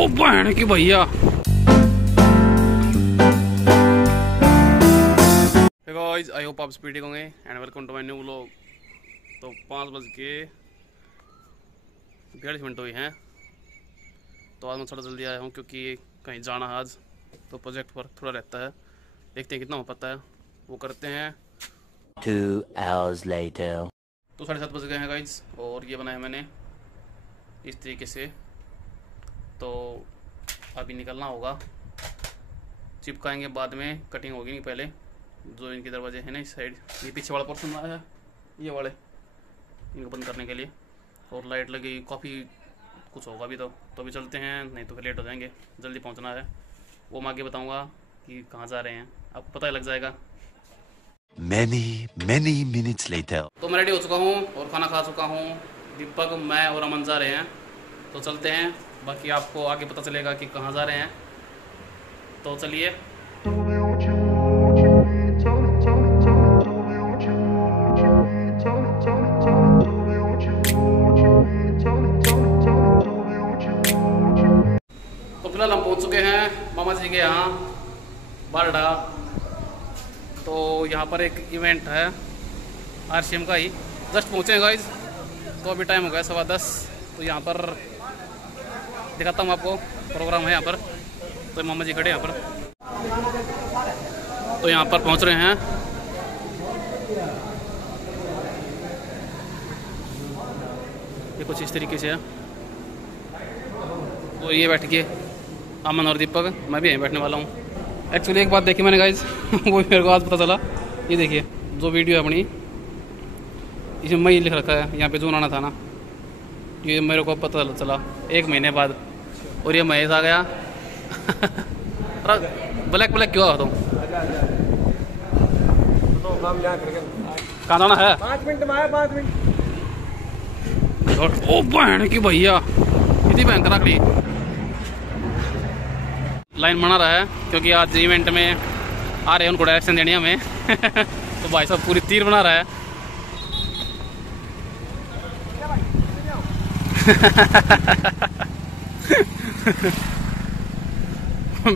ओ बहन की भैया। Hey guys, I hope आप स्पीडी होंगे and welcome to my new vlog. तो 5:42 हुई हैं। तो आज मैं थोड़ा जल्दी आया हूँ क्योंकि कहीं जाना है आज, तो प्रोजेक्ट वर्क थोड़ा रहता है। देखते हैं कितना हो पाता है, वो करते हैं। 2 hours later. तो 7:30 बज गए हैं गाइज, और ये बनाया मैंने इस तरीके से। तो अभी निकलना होगा, चिपकाएंगे बाद में, कटिंग होगी नहीं पहले। जो इनके दरवाजे हैं ना इस साइड, ये पीछे वाला पोर्शन आया है, ये वाले इनको बंद करने के लिए। और लाइट लगी, काफ़ी कुछ होगा अभी तो अभी चलते हैं, नहीं तो फिर लेट हो जाएंगे। जल्दी पहुंचना है, वो मैं आगे बताऊंगा कि कहाँ जा रहे हैं, आपको पता ही लग जाएगा। Many minutes later. तो मैं रेडी हो चुका हूँ और खाना खा चुका हूँ। दीपक, मैं और अमन जा रहे हैं, तो चलते हैं। बाकी आपको आगे पता चलेगा कि कहाँ जा रहे हैं, तो चलिए। तो फिलहाल हम पहुँच चुके हैं मामा जी के यहाँ बारडा। तो यहाँ पर एक इवेंट है RCM का ही, जस्ट पहुँचे हैं गाइज। तो अभी टाइम हो गया 10:15। तो यहाँ पर दिखाता हूँ आपको, प्रोग्राम है यहाँ पर। तो मामा जी खड़े यहाँ पर, तो यहाँ पर पहुँच रहे हैं। ये कुछ इस तरीके से है। तो ये बैठ के अमन और दीपक, मैं भी यहीं बैठने वाला हूँ। एक्चुअली एक बात देखी मैंने गाइज वो मेरे को आज पता चला। ये देखिए जो वीडियो है अपनी, इसमें मई लिख रखा है, यहाँ पे जून आना था ना। ये मेरे को पता चला 1 महीने बाद, और ये महेश आ गया ब्लैक क्यों आ? तो कहाँ जाना है? 5 मिनट में आया, 5 मिनट। ओ बहन की भैया, इतनी भयंकर आखिरी लाइन बना रहा है क्योंकि आज इवेंट में आ रहे हैं, उनको डायरेक्शन देनी है हमें तो भाई साहब पूरी तीर बना रहा है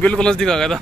बिल्कुल नजदीक आ गया था।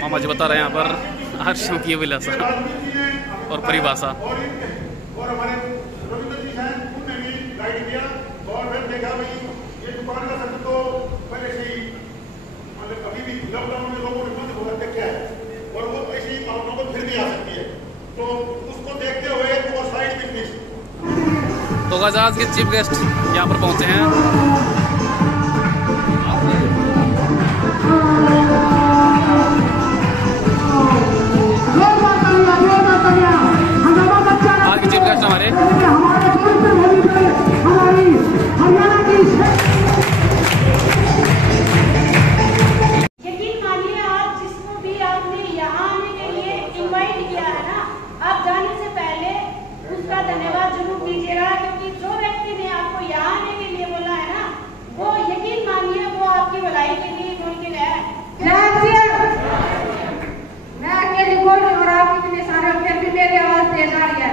मामा जी बता रहे हैं यहाँ पर RCM की अभिलाषा और परिभाषा। और हमारे रविंद्र जी हैं, उनने भी गाइड किया और फिर देखा भाई ये दुकान का शब्द तो पहले से ही मतलब कभी भी लॉकडाउन में लोगों ने बंद हो सकते क्या है, और वो ऐसी आपको फिर भी आ सकती है, तो उसको देखते हुए वो साइड बिजनेस। तो आज के चीफ गेस्ट यहाँ पर पहुँचे हैं। आज के चीफ गेस्ट हमारे यकीन मानिए, आप जिसको भी आपने यहाँ आने के लिए इनवाइट किया है ना, आप जाने से पहले उसका धन्यवाद जरूर कीजिएगा, क्योंकि जो व्यक्ति ने आपको यहाँ आने के लिए बोला है ना, वो यकीन मानिए वो आपकी भलाई के लिए बोल के गया है। मैं अकेली बोल रही हूँ और आप इतने सारे, फिर भी मेरी आवाज तेज आ रही है।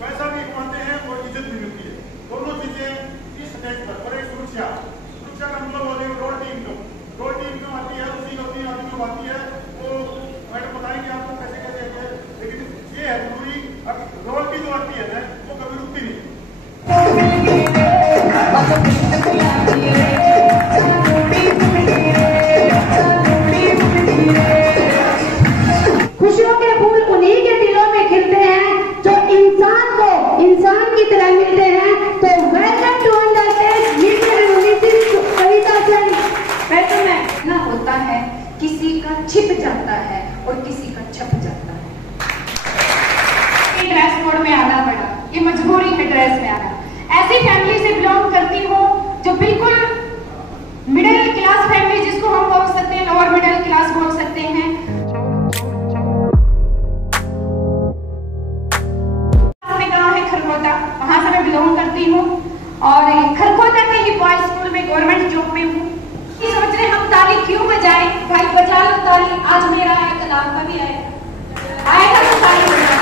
पैसा भी कमाते हैं और इज्जत भी मिलती है, दोनों चीजें इस स्टेज पर। और एक सुरक्षा का मतलब होती है रोटी इनकम आती है, उसी इनकम आती है। वो मैडम बताएंगे आपको कैसे कैसे है, लेकिन ये है जरूरी। रोटी जो आती है ना, वो कभी रुकती नहीं। खुशियों के फूल उन्हीं के दिलों में खिलते हैं जो इंसान को इंसान की तरह मिलते हैं। तो वेलकम टू कविता में ना होता है, किसी का छिप जाता है और किसी का छप जाता है। ड्रेस कोड में आना पड़ा, ये मजबूरी है ड्रेस में आना। ऐसी फैमिली से बिलोंग करती हूँ जो बिल्कुल मिडिल क्लास फैमिली, जिसको हम बोल सकते हैं लोअर मिडिल क्लास बोल सकते हैं। गांव है खरगोटा, वहां से मैं बिलोंग करती हूँ। और मैं गवर्नमेंट जॉब में हूँ। ये सोच रहे हम ताली क्यों बजाएं? भाई बजा लो ताली, आज मेरा है कल आपका भी आएगा तो ताली बजा।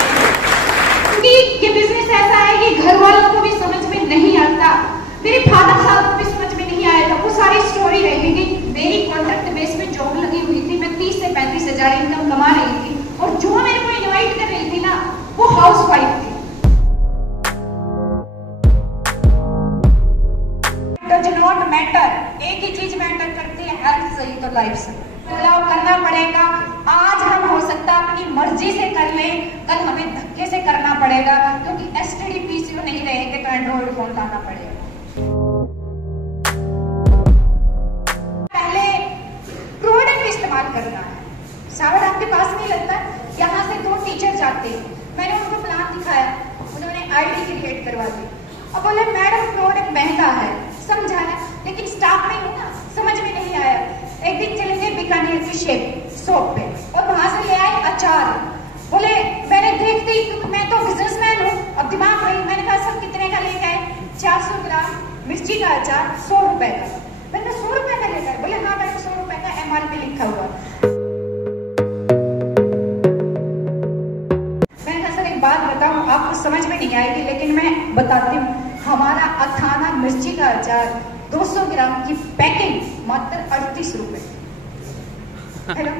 क्योंकि ये बिजनेस ऐसा है कि घर वालों को भी समझ में नहीं आता, मेरे फादर साहब को भी समझ में नहीं आया था। वो सारी स्टोरी रही, लेकिन मेरी कॉन्ट्रैक्ट बेस में जॉब लगी हुई थी, मैं 30 से 35 हजार इनकम कमा रही थी, और जो मेरे को इनवाइट कर रही थी ना वो हाउस वाइफ थी। डज नॉट मैटर, एक ही चीज मैटर करती है, हेल्थ सही तो लाइफ सही। बदलाव करना पड़ेगा। आज हम हो सकता अपनी मर्जी से कर लें, कल हमें धक्के से करना पड़ेगा, क्योंकि एसटीडी पीसीओ नहीं रहेंगे तो एंड्रॉइड फोन लाना पड़ेगा। पहले प्रोडक्ट इस्तेमाल करना है। शावर आपके पास नहीं लगता, यहाँ से 2 टीचर जाते हैं, मैंने उनको प्लान दिखाया, उन्होंने आईडी क्रिएट करवा दी। अब बोले मैडम प्रोडक्ट महंगा है, समझाना, लेकिन स्टाफ में हूँ ना, समझ में नहीं आया। एक दिन चले गए बीकानेर की शॉप पे, और वहां से ले आए अचार। बोले मैंने देखती, क्योंकि मैं तो बिजनेसमैन हूँ, अब दिमाग रही, मैंने कहा सब कितने का लेके आए? 400 ग्राम मिर्ची का अचार 100 रुपए का। मैंने 100 रुपए का लेकर, बोले हाँ मैंने 100 रुपए का MRP लिखा हुआ। मैंने कहा सर एक बात बताऊं, आपको समझ में नहीं आएगी, लेकिन मैं बताती हूँ। हमारा अथाना मिर्ची का अचार 200 ग्राम की पैकिंग मात्र 38 रुपए। हेलो,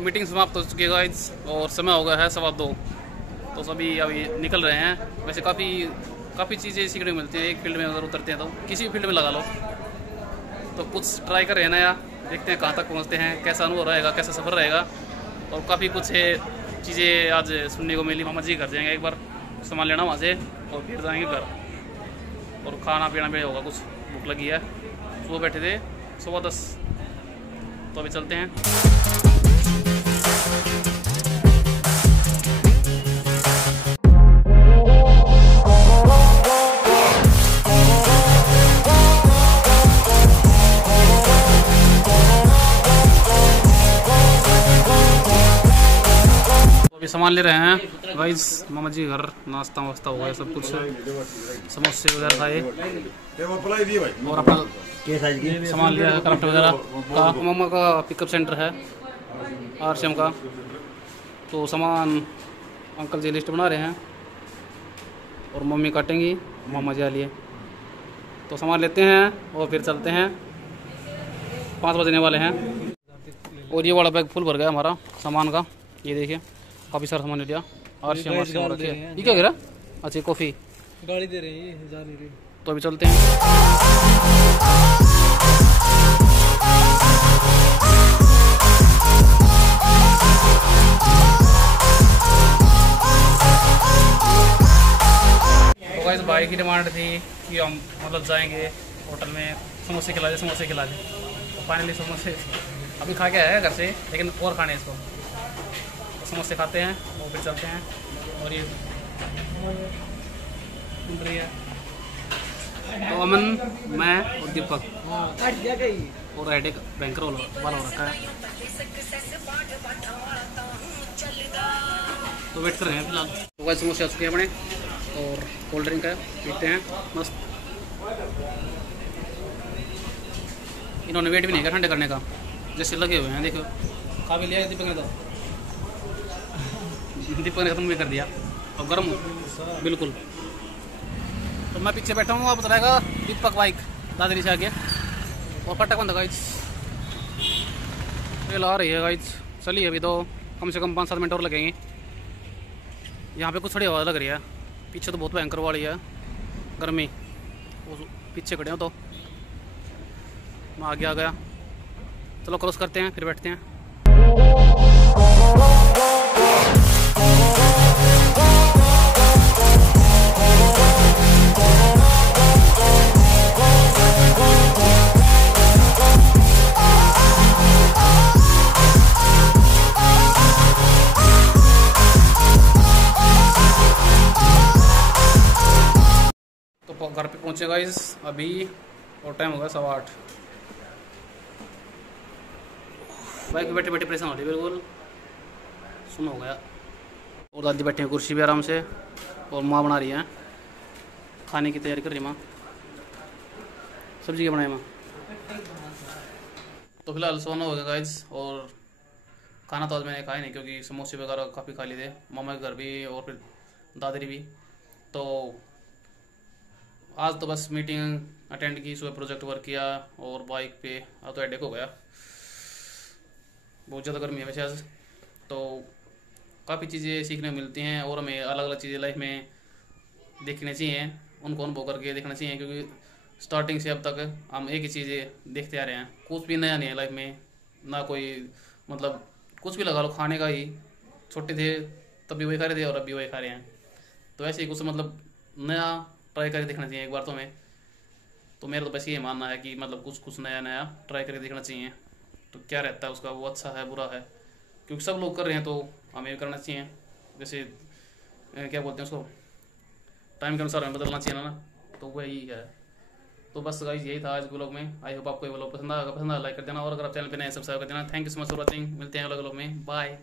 मीटिंग समाप्त हो चुकी है गाइस, और समय हो गया है 2:15, तो सभी अभी निकल रहे हैं। वैसे काफ़ी चीज़ें सीखने को मिलती हैं, एक फील्ड में अगर उतरते हैं तो किसी भी फील्ड में लगा लो, तो कुछ ट्राई कर रहे हैं नया, देखते हैं कहाँ तक पहुँचते हैं, कैसा अनुभव रहेगा, कैसा सफ़र रहेगा। और काफ़ी कुछ चीज़ें आज सुनने को मिली। मामा जी घर जाएंगे, एक बार सामान लेना वहाँ से, और फिर जाएंगे घर, और खाना पीना भी होगा, कुछ भूख लगी है। सुबह बैठे थे 10:15, तो अभी चलते हैं। अभी सामान ले रहे हैं गाइस, मामा जी घर, नाश्ता वास्ता हुआ है, सब कुछ समोसे वगैरह खाए, और अपना सामान लिया है क्राफ्ट वगैरह का। मामा का पिकअप सेंटर है RCM का, तो सामान अंकल जी लिस्ट बना रहे हैं, और मम्मी काटेंगी मामा जी लिए। तो सामान लेते हैं और फिर चलते हैं, 5 बजने वाले हैं। और ये वाला बैग फुल भर गया हमारा सामान का, ये देखिए काफ़ी सारा सामान ले लिया। RCM रखिए। ये क्या गिरा? अच्छा कॉफ़ी गाड़ी दे रही है, जा नहीं रही। तो अभी चलते हैं। तो गाइस भाई की डिमांड थी कि हम मतलब जाएंगे होटल में, समोसे खिला दे। तो फाइनली समोसे अभी खा के आया है घर से, लेकिन और खाने इसको, तो समोसे खाते हैं और फिर चलते हैं। और ये घूम रही है तो अमन, मैं और दीपक, और हेडेक बैंकर वाला हो रखा है, तो वेट कर रहे हैं फिलहाल। तो गाइस समोसे आ चुके हैं अपने, और कोल्ड ड्रिंक है, पीते हैं मस्त। इन्होंने वेट भी नहीं किया ठंडे करने का, जैसे लगे हुए हैं, देखो खा भी लिया दीपक ने, तो दीपक ने खत्म भी कर दिया, और गर्म बिल्कुल। तो मैं पीछे बैठा हूँ, आप चलाएगा दीपक बाइक दादरी से आगे, और फटक बंद गाइस रेल आ रही है गाइस। चलिए अभी तो कम से कम 5-7 मिनट और लगेंगे। यहाँ पे कुछ थोड़ी हवा लग रही है, पीछे तो बहुत भयंकर वाली है गर्मी, वो पीछे खड़े हो तो मैं आगे आ गया। चलो क्रॉस करते हैं फिर बैठते हैं। पहुँचे गाइस अभी, और टाइम होगा 8:15। बाइक पे बैठे बैठे परेशान हो रही बिल्कुल, सुन हो गया। और दादी बैठे हैं कुर्सी पे आराम से, और माँ बना रही है खाने की तैयारी कर रही माँ। सब्जी क्या बनाई माँ? तो फिलहाल सोना हो गया गाइस, और खाना तो आज मैंने खाया नहीं क्योंकि समोसे वगैरह काफ़ी खा लिए थे मामा के घर भी और फिर दादरी भी। तो आज तो बस मीटिंग अटेंड की, सुबह प्रोजेक्ट वर्क किया, और बाइक पे अब तो हेडेक हो गया, बहुत ज़्यादा गर्मी है वैसे आज। तो काफ़ी चीज़ें सीखने मिलती हैं, और हमें अलग अलग चीज़ें लाइफ में देखनी चाहिए, उनको अनुभव करके देखना चाहिए, क्योंकि स्टार्टिंग से अब तक हम एक ही चीज़ें देखते आ रहे हैं, कुछ भी नया नहीं है लाइफ में, ना कोई मतलब कुछ भी लगा लो खाने का ही, छोटे थे तब भी वही खा रहे थे और अब भी वही खा रहे हैं। तो ऐसे ही कुछ मतलब नया ट्राई करके देखना चाहिए एक बार तो हमें। तो मेरा तो बस ये मानना है कि मतलब कुछ नया नया ट्राई करके देखना चाहिए, तो क्या रहता है उसका, वो अच्छा है बुरा है, क्योंकि सब लोग कर रहे हैं तो हमें भी करना चाहिए। जैसे क्या बोलते हैं उसको, टाइम के अनुसार हमें बदलना चाहिए ना, तो वही है। तो बस गाइस यही था आज के व्लॉग में। आई होप आपको ये व्लॉग पसंद आएगा, लाइक कर देना, और अगर आप चैनल पे नए सब्सक्राइब कर देना। Thank you so much for watching, मिलते हैं अगले व्लॉग में, बाय।